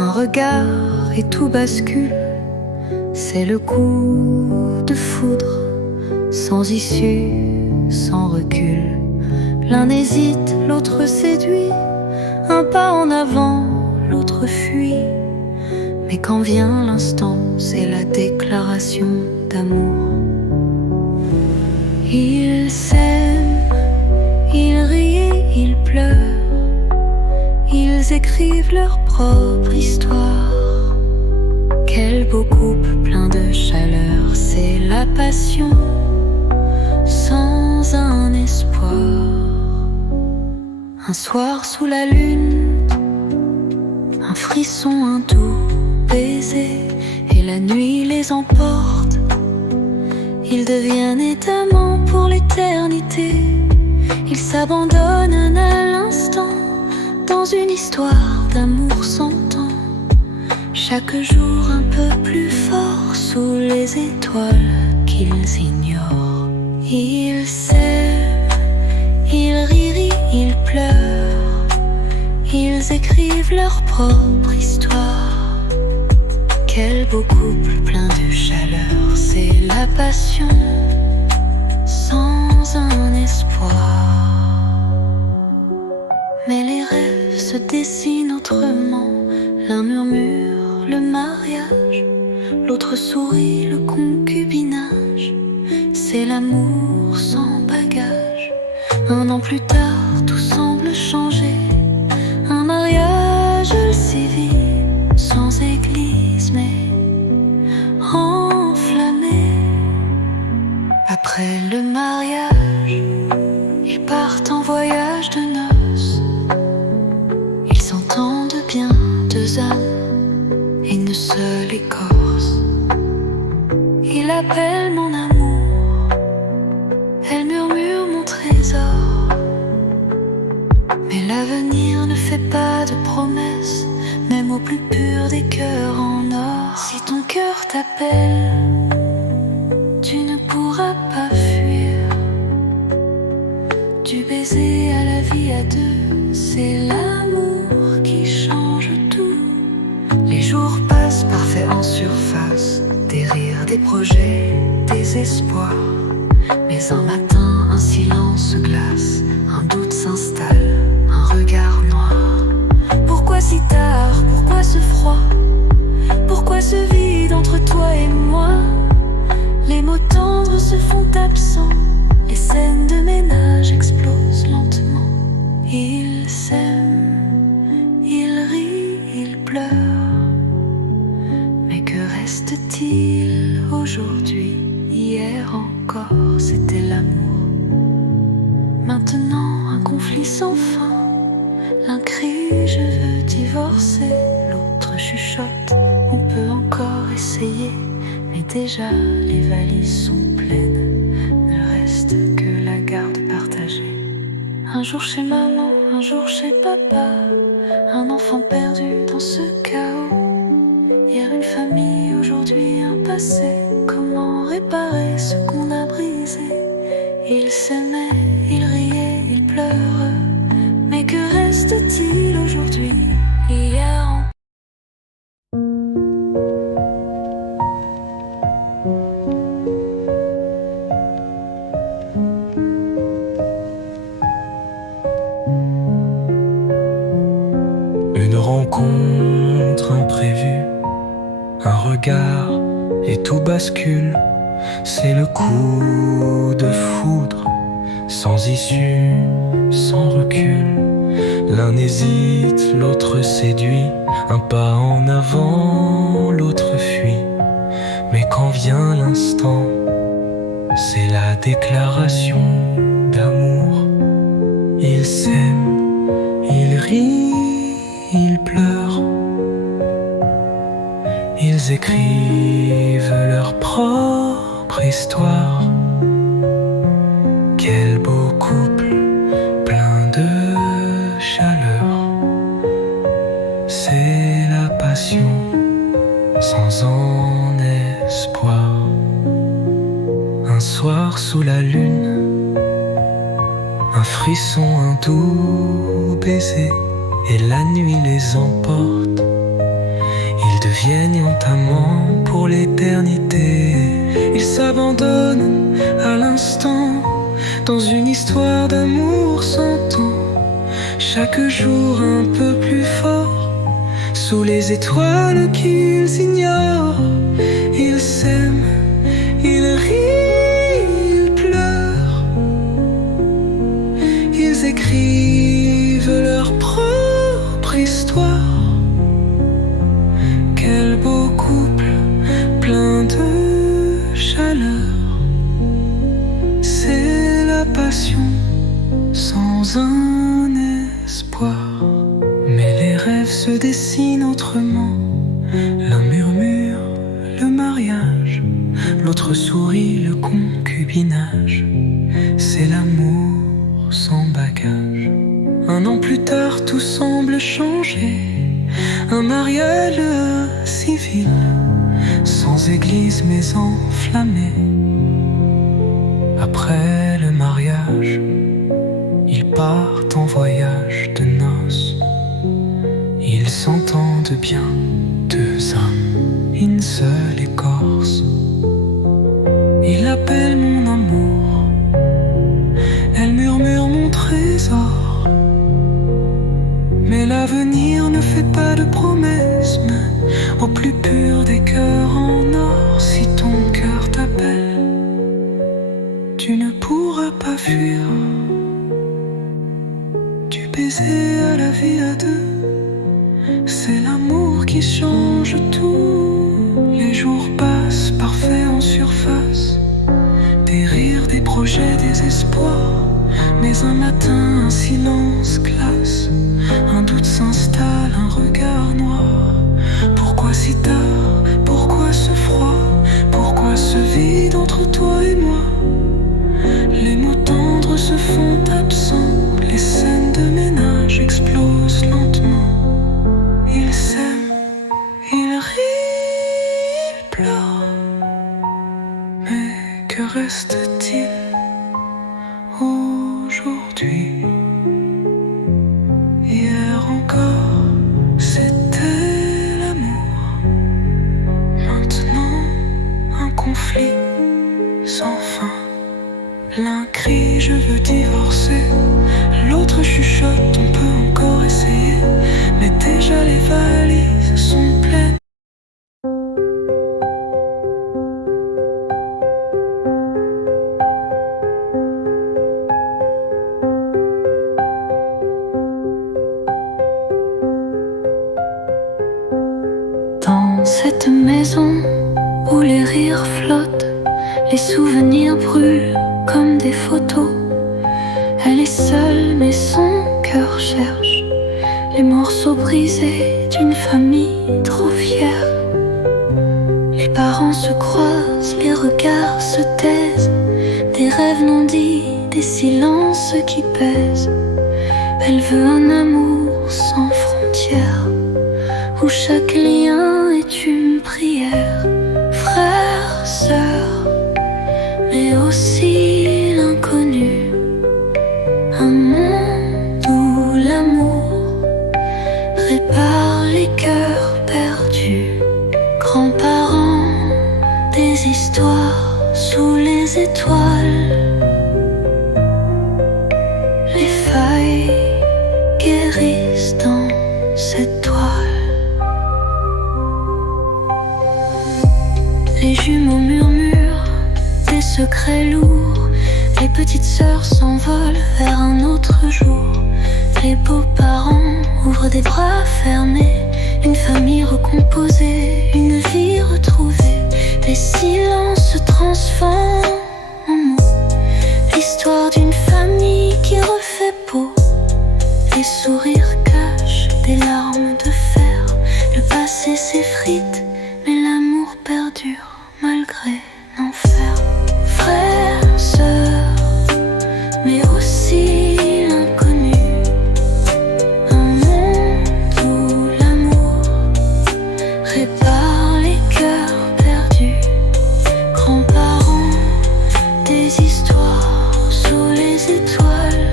Un regard et tout bascule. C'est le coup de foudre, sans issue, sans recul. L'un hésite, l'autre séduit. Un pas en avant, l'autre fuit. Mais quand vient l'instant, c'est la déclaration d'amour. Ils s'aiment, ils rient et ils pleurent. Ils écrivent leur propre histoire. Quel beau couple plein de chaleur. C'est la passion sans un espoir. Un soir sous la lune, un frisson, un doux baiser, et la nuit les emporte. Ils deviennent étamants pour l'éternité. Ils s'abandonnent un à l'instant dans une histoire d'amour sans temps. Chaque jour un peu plus fort sous les étoiles qu'ils ignorent. Ils s'aiment, ils rient, ils pleurent. Ils écrivent leur propre histoire. Quel beau couple plein de chaleur. C'est la passion sans un espoir. Mais les rêves se dessinent autrement. L'un murmure le mariage, l'autre sourit le concubinage. C'est l'amour sans bagage. Un an plus tard, tout semble changer. Un mariage civil, sans église mais enflammé. Après le mariage, ils partent en voyage de noces. Ils s'entendent bien, deux âmes et une seule écorce. Il appelle mon amour, elle murmure mon trésor. Mais l'avenir ne fait pas de promesses, même au plus pur des cœurs en or. Si ton cœur t'appelle, tu ne pourras pas fuir. Du baiser à la vie à deux, c'est l'amour qui change tout. Les jours passent parfaits en surface, des rires, des projets, des espoirs. Mais un matin, un silence se glace, un doute s'installe, un regard noir. Pourquoi si tard? Pourquoi ce froid? Pourquoi ce vide entre toi et moi? Les mots tendres se font absents, les scènes de ménage explosent lentement. Ils s'aiment, ils rient, ils pleurent. Mais que reste-t-il aujourd'hui? Hier encore c'était l'amour. Maintenant un conflit sans fin. L'un crie je veux divorcer, l'autre chuchote on peut encore essayer. Mais déjà les valises sont pleines, ne reste que la garde partagée. Un jour chez maman, un jour chez papa, un enfant perdu dans ce chaos. Hier une famille, aujourd'hui un passé. Comment réparer ce qu'on a brisé? Ils s'aimaient, ils riaient, ils pleurent. Mais que reste-t-il aujourd'hui? Hier en... Une rencontre imprévue, un regard et tout bascule. C'est le coup de foudre, sans issue, sans recul. L'un hésite, l'autre séduit. Un pas en avant, l'autre fuit. Mais quand vient l'instant, c'est la déclaration d'amour. Ils s'aiment, ils rient, ils pleurent. Ils écrivent leur propre histoire. Quel beau couple plein de chaleur. C'est la passion sans en espoir. Un soir sous la lune, un frisson, un doux baiser, et la nuit les emporte. Ils deviennent amants pour l'éternité. Ils s'abandonnent à l'instant dans une histoire d'amour sans temps. Chaque jour un peu plus fort, sous les étoiles qu'ils ignorent. Ils s'aiment, ils rient, ils pleurent. Ils écrivent leur propre histoire. Quel beau couple plein de chaleur. C'est la passion sans un espoir. Mais les rêves se dessinent autrement. L'un murmure le mariage, l'autre sourit le concubinage. C'est l'amour sans bagage. Un an plus tard, tout semble changer. Un mariage civil, sans église mais enflammé. Après le mariage, ils partent en voyage de noces. Ils s'entendent bien, deux âmes, une seule écorce. Il appelle mon amour, elle murmure mon trésor. Mais l'avenir ne fait pas de promesses, mais au plus pur des cœurs en or. Si ton cœur t'appelle, tu ne pourras pas fuir. Du baiser à la vie à deux, c'est l'amour qui change tout. Les jours passent, parfaits en surface. Des rires, des projets, des espoirs. Mais un matin, un silence glace. Un doute s'installe, un regard noir. Pourquoi si tard? Pourquoi ce froid? Pourquoi ce vide entre toi et moi? Les mots tendres se font absents. Les scènes de ménage explosent lentement. Ils s'aiment, ils rient, ils pleurent. Mais que reste-t-il aujourd'hui? Hier encore, c'était l'amour. Maintenant, un conflit sans fin. L'un crie, je veux divorcer. L'autre chuchote, on peut encore essayer. Mais déjà les valises sont pleines. Dans cette maison où les rires flottent, les souvenirs brûlent comme des photos. Elle est seule mais son cœur cherche les morceaux brisés d'une famille trop fière. Les parents se croisent, les regards se taisent. Des rêves non dits, des silences qui pèsent. Elle veut un amour sans frontières, où chaque lien est une prière. Frère, sœur, mais aussi l'inconnu. Un monde où l'amour répare les cœurs perdus. Grands-parents, des histoires sous les étoiles. Les failles guérissent dans cette toile. Les jumeaux murmurent des secrets lourds. Les petites sœurs s'envolent vers un autre jour. Les beaux-parents ouvrent des bras fermés. Une famille recomposée, une vie retrouvée. Les silences se transforment en mots. L'histoire d'une famille qui refait peau. Les sourires cachent des larmes de fer. Le passé s'effrite, mais l'amour perdure malgré l'enfer. Frères, sœurs, mais aussi l'inconnu. Un monde où l'amour répare les cœurs perdus. Grands-parents, des histoires sous les étoiles.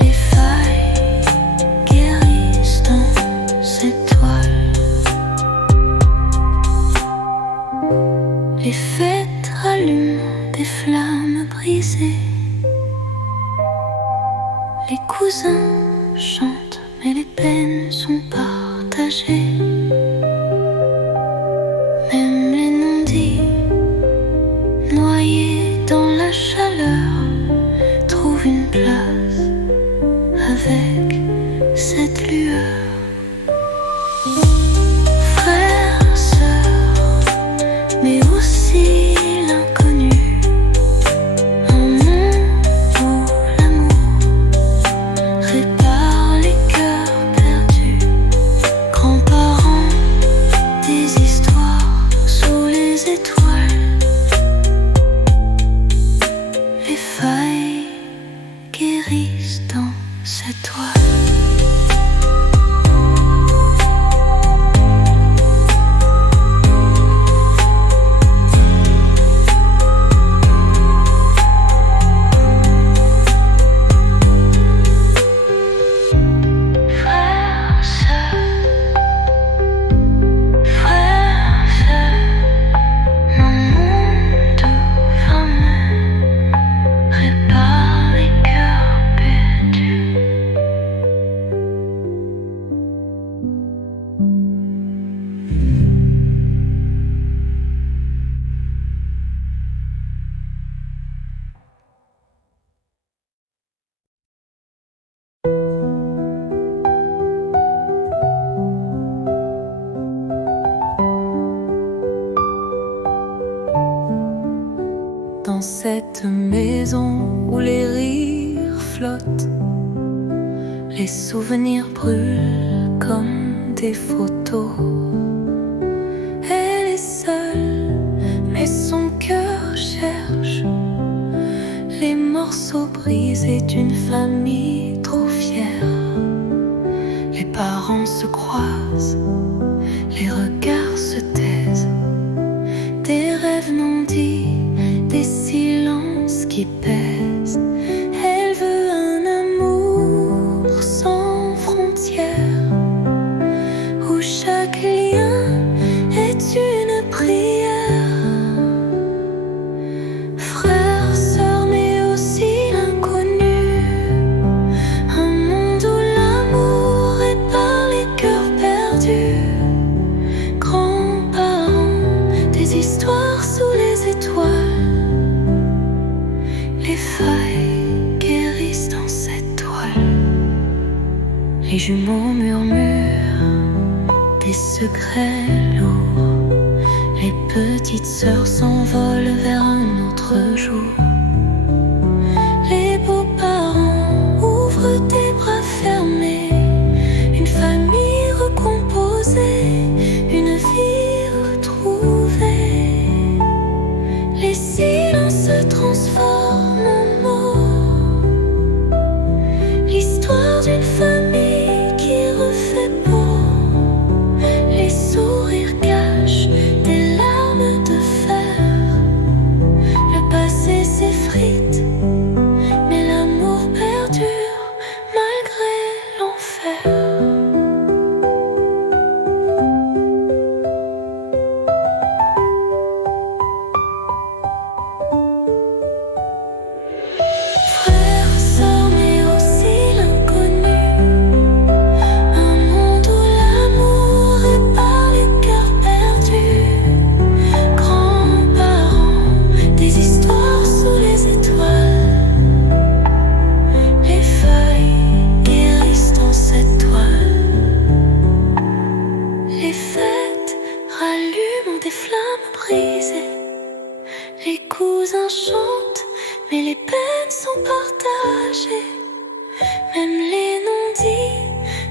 Les failles guérissent dans cette mais les peines sont partagées. Même les non-dits, noyés dans la chaleur, trouvent une place avec cette lueur. Frères, sœurs, mais aussi l'inconnu. Un monde où l'amour répare les cœurs perdus. Grands-parents, des histoires sous les étoiles. Les failles guérissent dans cette toile. Dans cette maison où les rires flottent, les souvenirs brûlent comme des photos. Elle est seule, mais son cœur cherche les morceaux brisés d'une famille trop fière. Les parents se croisent, les regards se taisent, des rêves non dits, des silences qui pèsent. Elle veut un amour sans frontières, où chaque lien est une prière. Frères, sœurs, mais aussi l'inconnu. Un monde où l'amour répare les cœurs perdus. Grands-parents, des histoires sous les étoiles. Les failles guérissent dans cette toile. Les jumeaux murmurent des secrets lourds. Les petites sœurs s'envolent vers un autre jour. Les beaux-parents ouvrent des bras fermés. Une famille recomposée, une vie retrouvée. Les silences se transforment en mots. L'histoire d'une famille qui refait beau. Les sourires cachent des larmes de fer. Le passé s'effrite, mais l'amour perdure malgré l'enfer. Frères, sœurs, mais aussi l'inconnu. Un monde où l'amour répare les cœurs perdus. Grands-parents, des histoires sous les étoiles. Les feuilles guérissent dans cette toile. Les fêtes rallument des flammes brisées. Les cousins chantent, mais les peines sont partagées. Même les non-dits,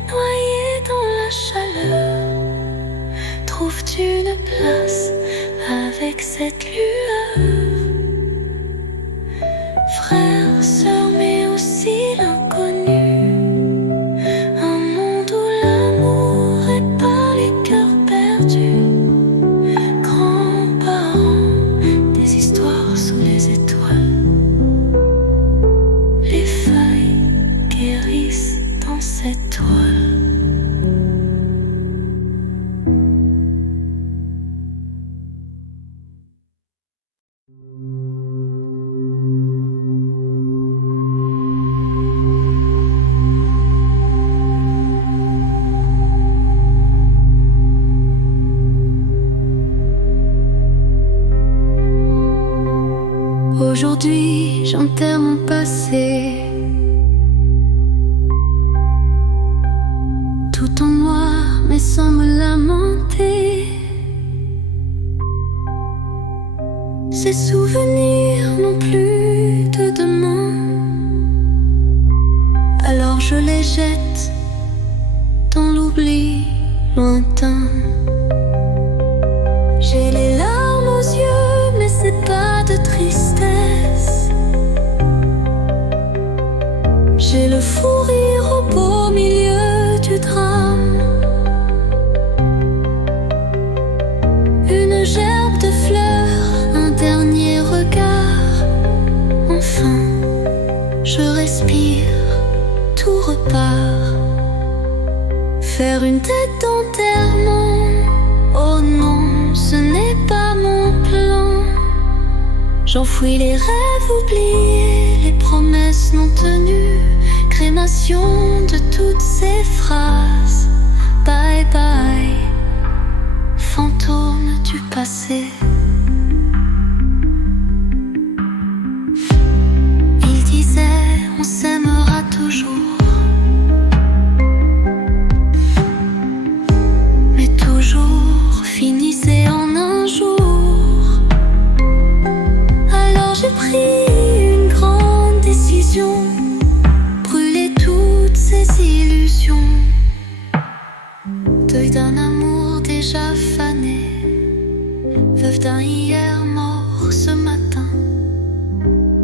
noyés dans la chaleur, trouvent une place avec cette lueur. Frères, sœurs, mais aussi l'inconnu. Un monde où l'amour répare les cœurs perdus. Grands-parents, des histoires sous les étoiles. Les feuilles guérissent dans cette toile. mais sans me lamenter. Ces souvenirs n'ont plus de demain, alors je les jette dans l'oubli lointain. J'ai les larmes aux yeux, mais c'est pas de tristesse. J'ai le fou rire au beau milieu du drame. Une gerbe de fleurs, un dernier regard. Enfin, je respire, tout repart. Faire une tête d'enterrement, oh non, ce n'est pas mon plan. J'enfouis les rêves oubliés, les promesses non tenues, crémation de toutes ces phrases. Bye bye, fantôme du passé. Il disait on s'aimera toujours, mais toujours finissait en un jour. Alors j'ai pris une grande décision, brûler toutes ces illusions. Deuil d'un amour déjà fané, veuve d'un hier mort ce matin,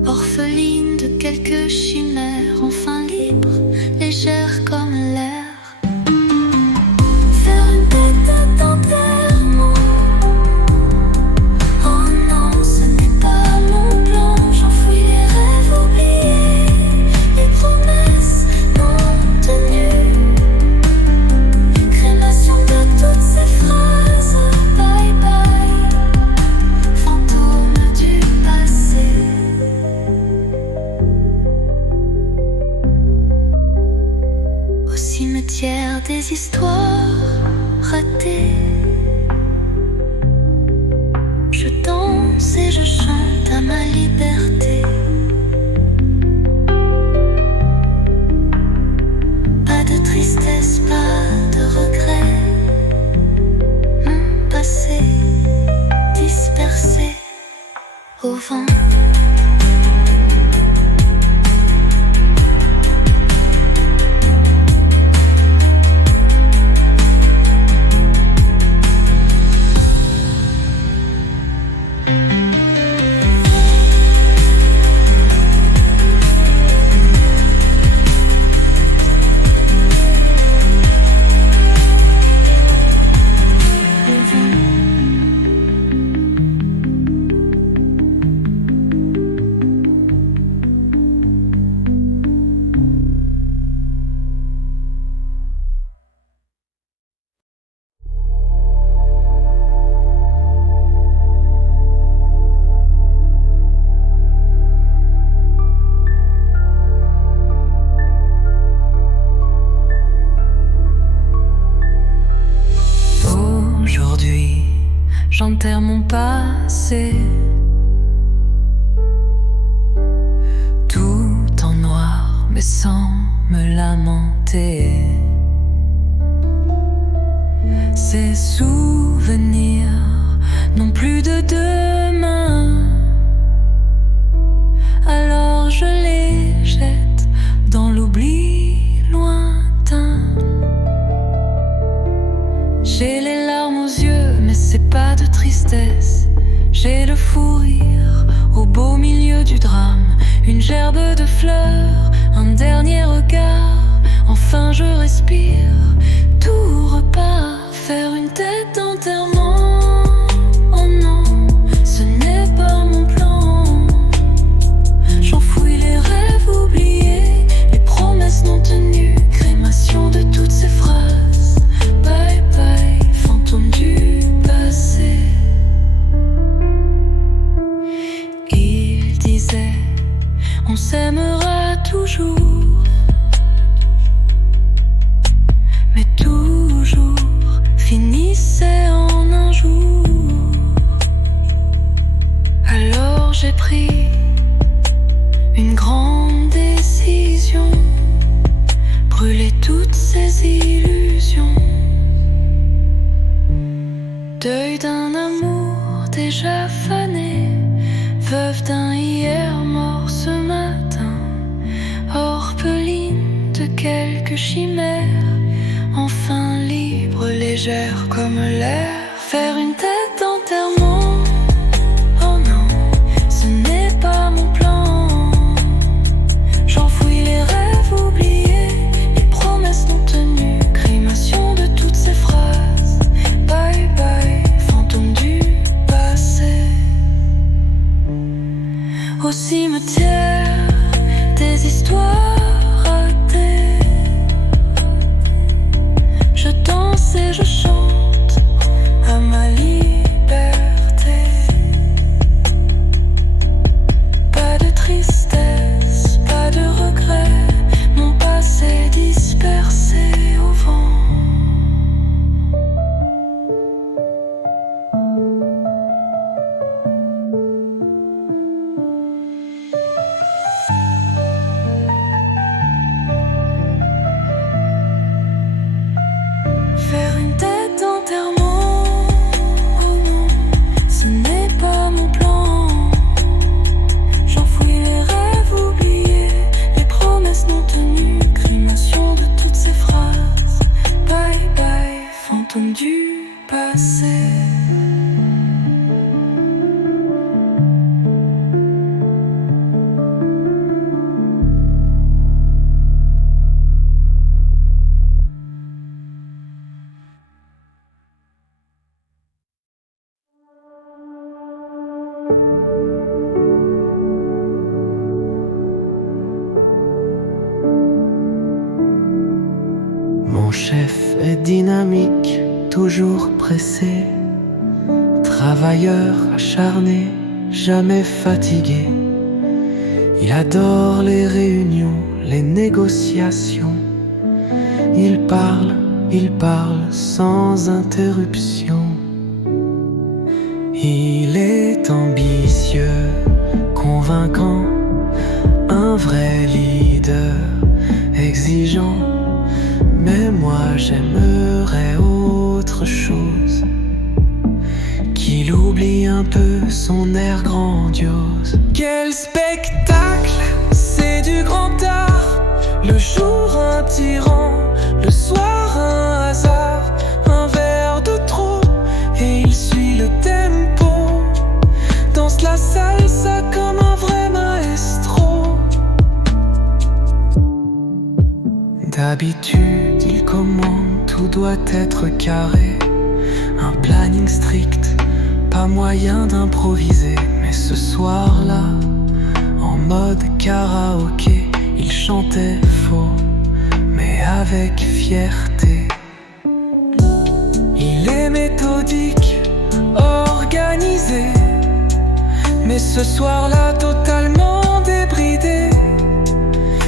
orpheline de quelques chimères, enfin libre, légère comme l'air. Faire une tête d'enterrement, oh non, ce n'est pas mon plan. J'enfouis les rêves oubliés, les promesses non tenues, crémation de toutes ces phrases. Bye bye, fantôme du passé. Au cimetière des histoires ratées, je danse et je chante à ma liberté. Pas de tristesse, pas de regret. Mon passé dispersé au vent. Aujourd'hui, j'enterre mon passé, tout en noir, mais sans me lamenter. Ces souvenirs n'ont plus de demain, alors je les jette dans l'oubli lointain. J'ai les larmes aux yeux, mais c'est pas de tristesse. J'ai le fou rire au beau milieu du drame. Une gerbe de fleurs, un dernier regard. Enfin je respire, tout repart. Faire une tête d'enterrement, oh non, ce n'est pas mon plan. J'enfouis les rêves oubliés, les promesses non tenues, crémation de toutes ces phrases. Bye bye, fantôme du passé. Il disait on s'aimera toujours, mais toujours finissait en un jour. Alors j'ai pris une grande décision, brûler toutes ces illusions. Deuil d'un amour déjà fané, veuve d'un hier mort ce matin, orpheline de quelques chimères, enfin libre, légère comme l'air. Faire une tête d'enterrement, oh non, ce n'est pas mon plan. J'enfouis les rêves oubliés, les promesses non tenues, crémation de toutes ces phrases. Bye bye, fantôme du passé. Au cimetière des histoires ratées, je danse et je chante à ma liberté. Pas de tristesse, pas de regret, mon passé dispersé au vent. Faire une tête d'enterrement, oh non, ce n'est pas mon plan. J'enfouis les rêves oubliés, les promesses non tenues, crémation de toutes ces phrases. Bye bye, fantôme du passé. Mon chef est dynamique, toujours pressé, travailleur acharné, jamais fatigué. Il adore les réunions, les négociations. Il parle sans interruption. Il est ambitieux, convaincant, un vrai leader, exigeant. Mais moi j'aimerais autre chose, qu'il oublie un peu son air grandiose. Quel spectacle, c'est du grand art. Le jour un tyran, le soir un hasard. Un verre de trop et il suit le tempo. Danse la salsa comme un vrai maestro. D'habitude il commande, tout doit être carré. Un planning strict, pas moyen d'improviser. Mais ce soir-là, en mode karaoké, il chantait faux, mais avec fierté. Il est méthodique, organisé, mais ce soir-là totalement débridé.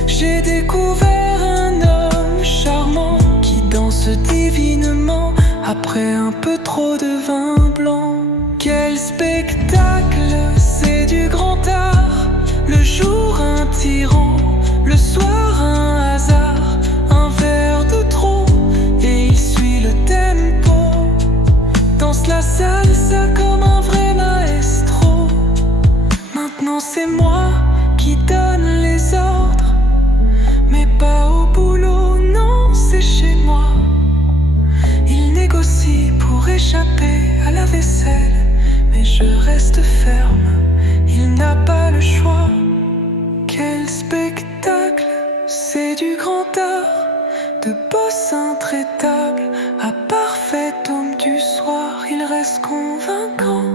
J'ai découvert un homme charmant qui danse divinement après un peu trop de vin blanc. Quel spectacle, c'est du grand art. Le jour un tyran, le soir un hasard. Un verre de trop et il suit le tempo. Danse la salsa comme un vrai maestro. Maintenant c'est moi qui donne les ordres, mais pas au boulot, non, c'est chez moi. Il négocie pour échapper à la vaisselle, mais je reste ferme, il n'a pas le choix. Quel spectacle, c'est du grand art. De boss intraitable à parfait homme du soir. Il reste convaincant,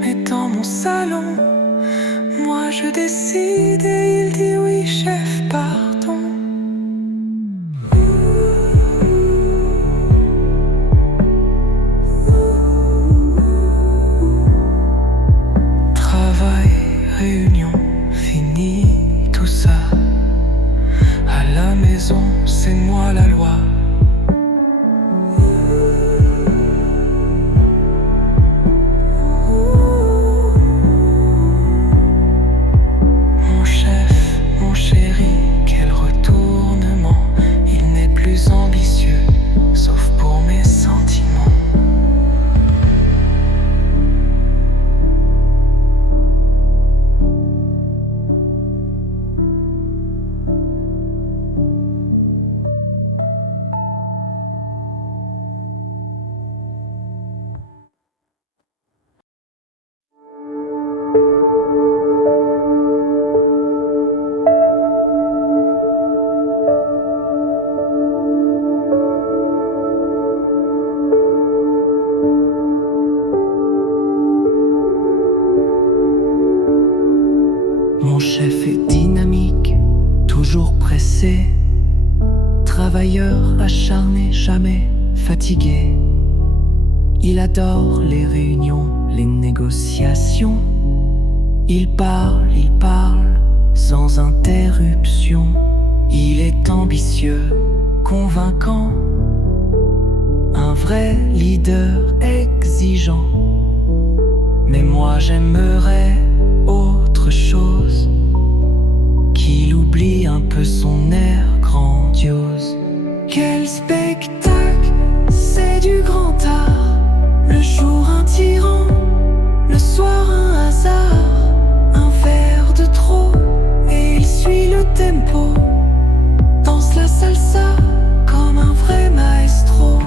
mais dans mon salon, moi je décide et il dit oui chef, pardon. Réunion, fini tout ça. À la maison, c'est moi la loi. Mon cher jamais fatigué. Il adore les réunions, les négociations. Il parle sans interruption. Il est ambitieux, convaincant, un vrai leader exigeant. Mais moi j'aimerais autre chose, qu'il oublie un peu son air grandiose. Quel spectacle, c'est du grand art. Le jour un tyran, le soir un hasard. Un verre de trop et il suit le tempo. Danse la salsa comme un vrai maestro.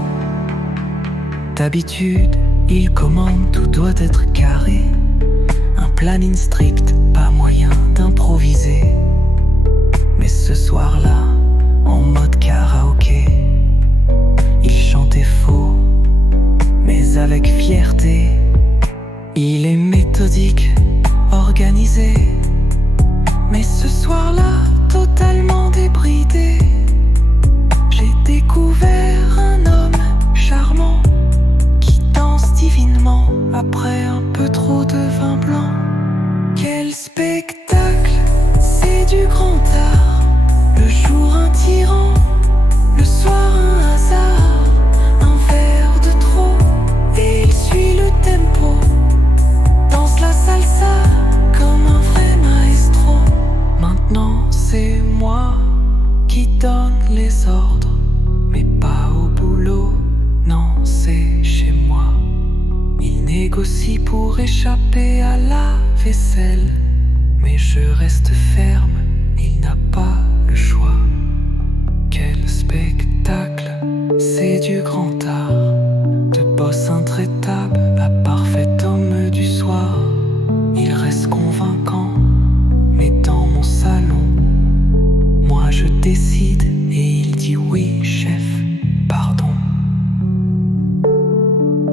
D'habitude, il commande, tout doit être carré. Un planning strict, pas moyen d'improviser. Mais ce soir-là, en mode karaoké, il chantait faux, mais avec fierté. Il est méthodique, organisé, mais ce soir-là, totalement débridé. J'ai découvert un homme charmant qui danse divinement après un peu trop de vin blanc. Quel spectacle, c'est du grand art. Le jour un tyran, le soir un hasard. Un verre de trop et il suit le tempo. Danse la salsa comme un vrai maestro. Maintenant c'est moi qui donne les ordres, mais pas au boulot, non c'est chez moi. Il négocie pour échapper à la vaisselle, mais je reste ferme, il n'a pas le choix. Quel spectacle, c'est du grand art. De boss intraitable à parfait homme du soir. Il reste convaincant, mais dans mon salon, moi je décide et il dit oui chef, pardon.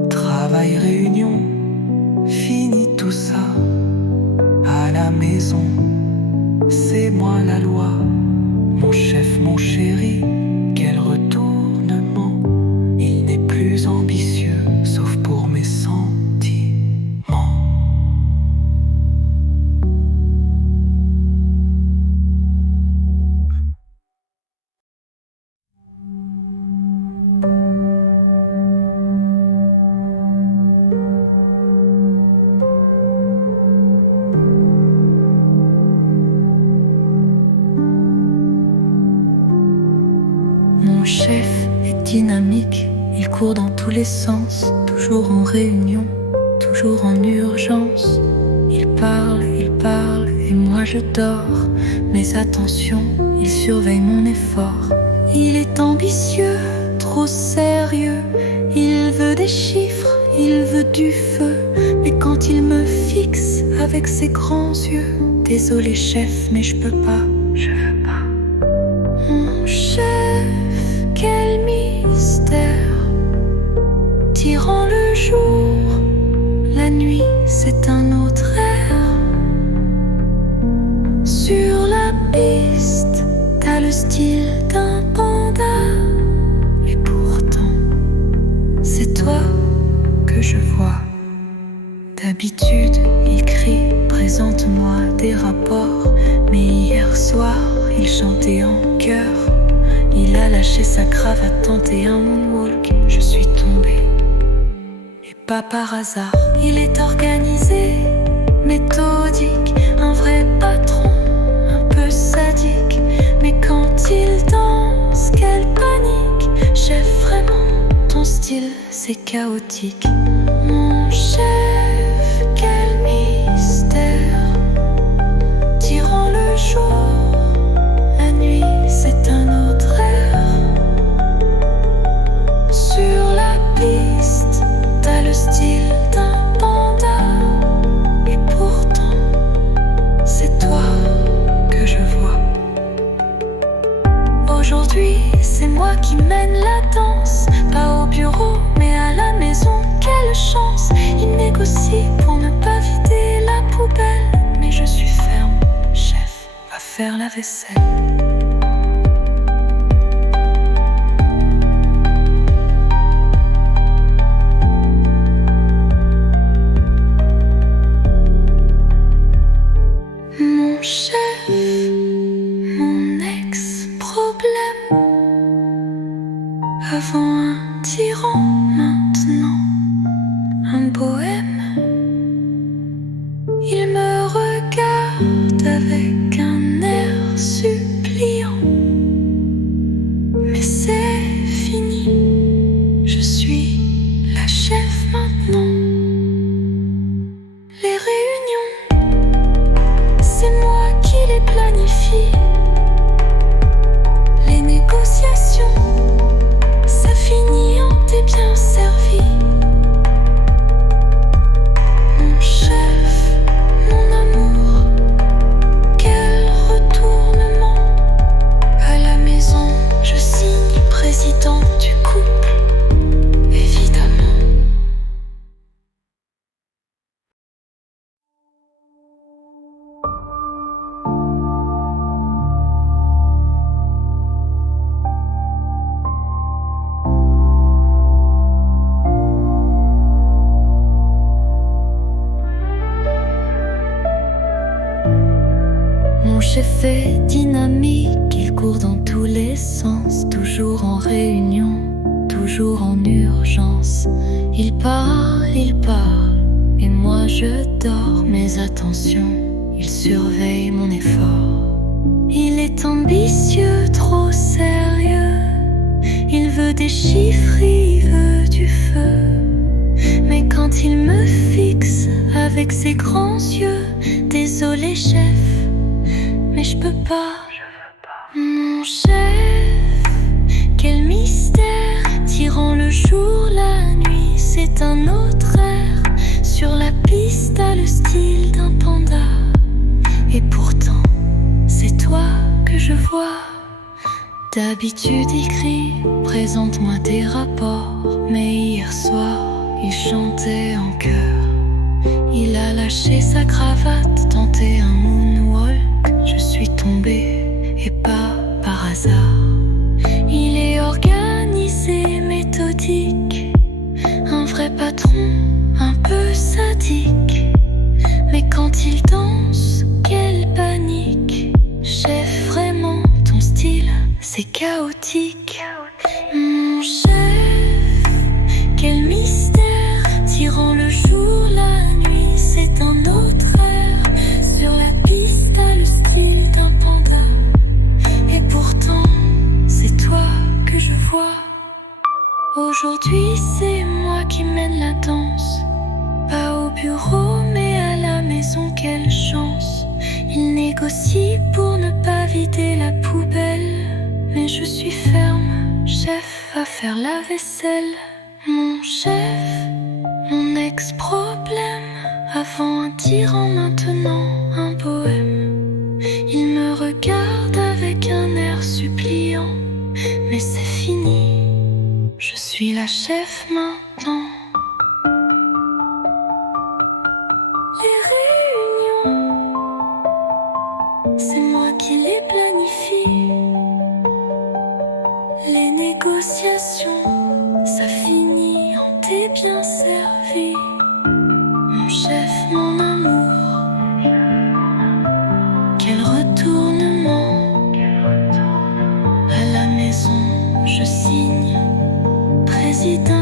Travail, réunion, fini tout ça. À la maison, c'est moi la loi. Mon chef, mon chéri, quel retournement. Il n'est plus ambitieux, sauf pour mes sentiments. Mon chef est dynamique, il court dans tous les sens, toujours en réunion, toujours en urgence. Il parle, et moi je dors. Mais attention, il surveille mon effort. Il est ambitieux, trop sérieux. Il veut des chiffres, il veut du feu. Mais quand il me fixe avec ses grands yeux, désolé chef, mais je peux pas, je veux pas. Mon chef, quel mystère. Tyran le jour, la nuit c'est un autre air. Sur la piste, t'as le style d'un panda. Et pourtant, c'est toi que je vois. D'habitude, il crie, présente-moi des rapports. Mais hier soir, il chantait en chœur. Il a lâché sa cravate, tenté un moonwalk. Je suis tombée, et pas par hasard. Il est organisé, méthodique, un vrai patron, un peu sadique. Mais quand il danse, quelle panique. Chef, vraiment, ton style, c'est chaotique. Mon chef, quel mystère. Tyran le jour, la nuit, c'est un autre air. Sur la piste, t'as le style d'un panda. Et pourtant, c'est toi que je vois. Aujourd'hui, c'est moi qui mène la danse. Pas au bureau, mais à la maison. Quelle chance. Il négocie pour ne pas vider la poubelle. Mais je suis ferme, chef, va faire la vaisselle. tyran maintenant, un bohème. Il me regarde avec un air suppliant. Mais c'est fini, je suis la chef maintenant. Les réunions, c'est moi qui les planifie. Les négociations, ça finit en t'es bien servi. Mon chef, mon amour, quel retournement. À la maison, je signe président du couple, évidemment. Mon chef est dynamique, il court dans tous les sens, toujours en réunion, toujours en urgence. Il parle, et moi je dors, mais attention, il surveille mon effort. Il est ambitieux, trop sérieux, il veut des chiffres, il veut du feu. Mais quand il me fixe avec ses grands yeux, désolé chef, mais je peux pas. Mon chef, quel mystère, tirant le jour, la nuit, c'est un autre air. Sur la piste, t'as le style d'un panda. Et pourtant, c'est toi que je vois. D'habitude, il crie, présente-moi tes rapports. Mais hier soir, il chantait en chœur. Il a lâché sa cravate, tenté un moonwalk. Je suis tombée, et pas par hasard. Il est organisé, méthodique, un vrai patron, un peu sadique. Mais quand il danse, quelle panique. Chef, vraiment, ton style, c'est chaotique. Mon chef, quel mystère, tirant le jour, la nuit, c'est un autre air. Sur la piste, t'as le style d'un panda. Et pourtant, c'est toi que je vois. Aujourd'hui, c'est moi qui mène la danse. Pas au bureau, mais à la maison, quelle chance. Il négocie pour ne pas vider la poubelle. Mais je suis ferme, chef, à faire la vaisselle. Mon chef, mon ex-problème. Avant un tyran, maintenant un bohème. Il me regarde avec un air suppliant. Mais c'est fini, je suis la chef maintenant. Les réunions, c'est moi qui les planifie. Les négociations, ça finit en t'es bien servi. Mon chef, mon amour, quel retournement. À la maison, je signe président